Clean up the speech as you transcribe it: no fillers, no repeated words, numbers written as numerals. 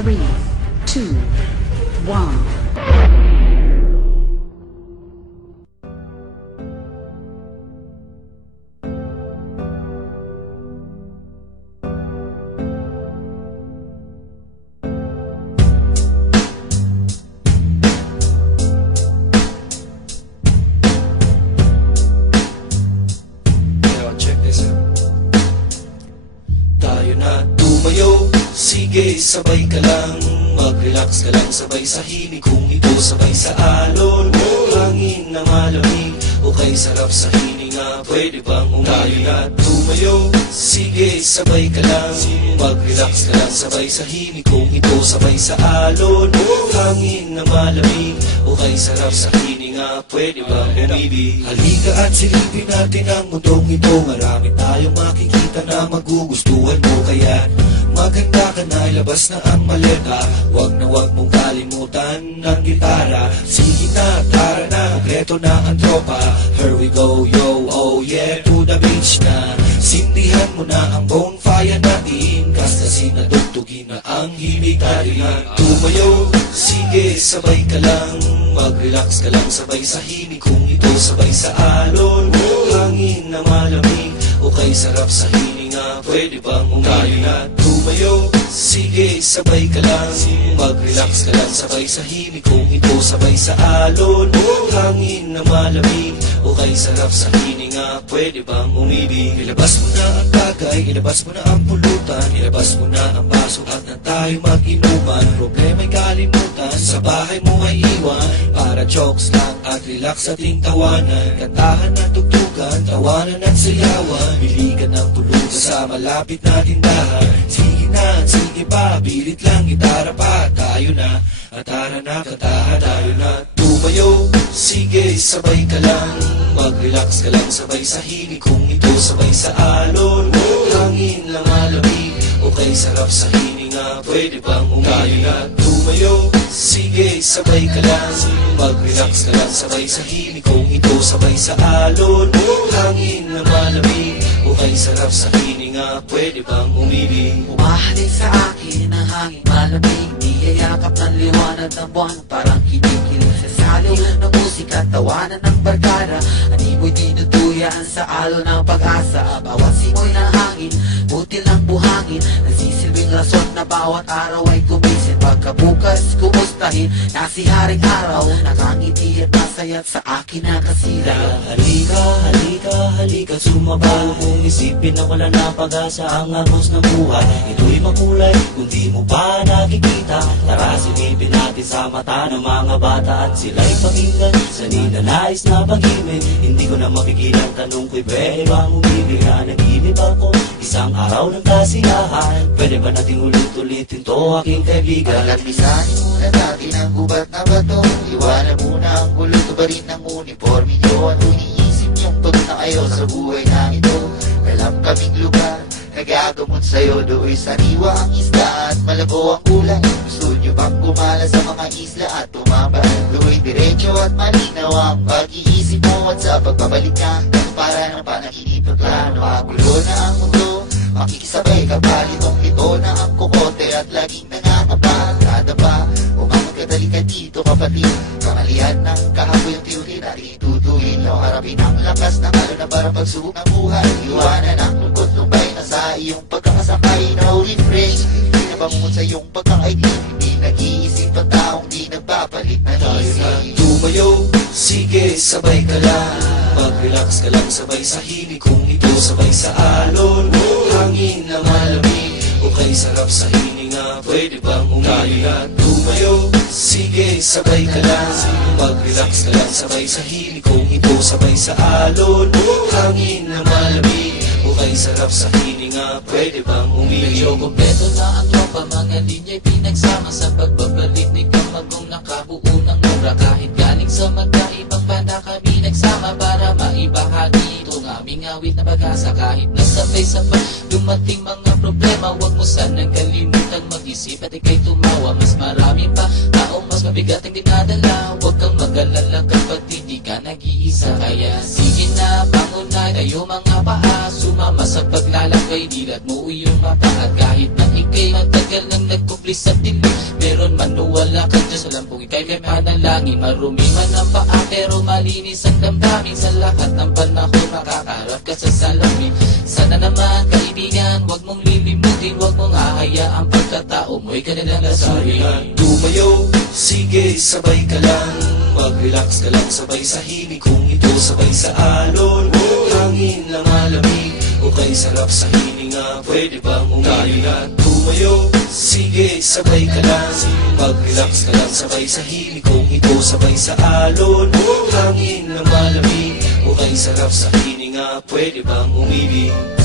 3, 2, 1. Sige, sabay ka lang, mag-relax ka lang, sabay sa himig. Kung ito sabay sa alon, hangin na malamig, o kay sarap sa hininga, pwede bang umali na tumayo? Sige, sabay ka lang, mag-relax ka lang, sabay sa himig. Kung ito sabay sa alon, hangin na malamig, o kay sarap sa hininga, pwede bang umibig? Halika at silipin natin ang mundong ito, marami tayong makikita na magugustuhan mo. Kaya maganda ka na, ilabas na ang maleta, wag na wag mong kalimutan ng gitara. Sige na, tara na, kompleto na ang tropa. Here we go, yo, oh yeah, to the beach na. Sindihan mo na ang bonfire natin, kasi natugtugin na ang himig natin. Tumayo, sige, sabay ka lang, mag-relax ka lang, sabay sa himig. Kung ito sabay sa alon, hangin na malamig, o kay sarap sa hininga, pwede bang umali na tumayo? Sige, sabay ka lang, mag-relax ka lang, sabay sa himig. Kung ito sabay sa alon, hangin na malamig, o kay sarap sa hininga, pwede bang umibig? Ilabas mo na ang bagay, ilabas mo na ang pulutan, ilabas mo na ang baso at na tayo mag-inuman. Problema'y kalimutan, sa bahay mo ay iwan, para jokes lang at relax ating tawanan. Kantahan at tugtugan, tawanan at sayawan, bili ka ng tulugan sa malapit na tindahan. Sige na, sige pa, bilit lang, gitara pa, tayo na, at tara na, kantahan tayo na. Tumayo, sige, sabay ka lang, mag-relax ka lang, sabay sa himig. Kung ito sabay sa alon, hangin lang malamig, o kay sarap sa hininga, pwede bang umali na tumayo? Sige, sabay ka lang, mag-relax ka lang, sabay sa himig. Kung ito sabay sa alon, hangin na malamig, o kay sarap sa hininga, pwede bang umibig? Umahalin sa akin ang hangin malamig, niyayakap ng liwanag ng buwan, parang kinikilig sa saliw ng musika, tawanan ng barkada. Animoy dinuduyaan sa alon ng pag-asa, bawat simoy ng hangin, butil ng buhangin, nagsisilbing rason na bawat araw ay gumising. Pagkabukas kumustahin na si haring araw, nakangiti at masaya sa akin na kasira. Halika, halika, halika, sumabalo mong isipin na wala na pag-asa ang agos ng buhay. Ito'y makulay kung di mo pa nakikita, tara silipin natin sa mata ng mga bata at sila'y pakinggan sa ninanais na pag-ibig. Hindi ko na mapigilang tanong ko'y pwede bang umibig? Naginip ako isang araw ng kasiyahan, pwede ba nating ulit-ulitin to aking kaibigan? Paglapisanin muna natin ang gubat na bato, iwanan muna ang gulo, tubarin ng uniforme nyo. Ano iniisip niyong pag na kayo sa buhay na ito? Alam kaming lugar, nagagamot sa'yo, do'y sariwa ang isda at malabo ang kulay. Gusto nyo bang gumala sa mga isla at tumamba? Do'y diretso at malinaw ang pag-iisip mo, at sa pagbabalik na para ng panaginip at plano. Magulo na ang mundo, makikisabay ka pa, litong-lito na ang kukote at laging nangangapa. Kada pa, umamadali ka dito kapatid, kamalian ng kahaboy ang teori natin itutuloy. No, harapin ang lakas ng halo na para pagsubok ng buhay, iwanan ang lungkot, lumbay na sa iyong pagkakasakay. No refrain, hindi na bangungot sa iyong pagkakaigib, hindi nag-iisip ang taong di nagpapalit na isip. Tumayo, sige, sabay ka lang, mag-relax ka lang, sabay sa himig. Kung ito sabay sa alon, hangin na malamig, o kay sarap sa hininga, pwede bang umali na tumayo? Sige, sabay ka lang, mag-relax ka lang, sabay sa himig. Kung ito sabay sa alon, hangin na malamig, o kay sarap sa hininga, pwede bang umili? Medyo kompleto na ang tropa, mga linya'y pinagsama sa pagbabalik ni Kamagong nakabuo ng mura. Kahit galing sa magkaibang banda kami nagsama para maibahagi itong aming awit na pag-asa. Kahit nasabay-sabay dumating mga problema, huwag mo sanang kalimutan mag-isip at ika'y tumawa. Mas marami pa taong mas mabigat ang dinadala, huwag kang mag-alala kapatid, di ka nag-iisa. Kaya sige na, pangunay kayo mga paa, sumama sa paglalakbay, dilat mo iyong mapa. At kahit na ika'y matagal nang nagkumplis sa dilim, panalangin. Marumi man ang paa pero malinis ang damdamin. Sa lahat ng panahon makakarap ka sa salamin. Sana naman kaibigan, wag mong lilimutin, wag mong hahayaan pagkatao mo'y kanilang lasurin. Tumayo, sige sabay ka lang, mag-relax ka lang sabay sa himig. Kung ito sabay sa alon, hangin na malamig, o kay sarap sa hininga, pwede bang umili na? Tumayo, sige sabay ka lang, mag-relax ka lang sabay sa himig. Kung ito sabay sa alon, hangin na malamig, o kay sarap sa hininga, pwede bang umibig?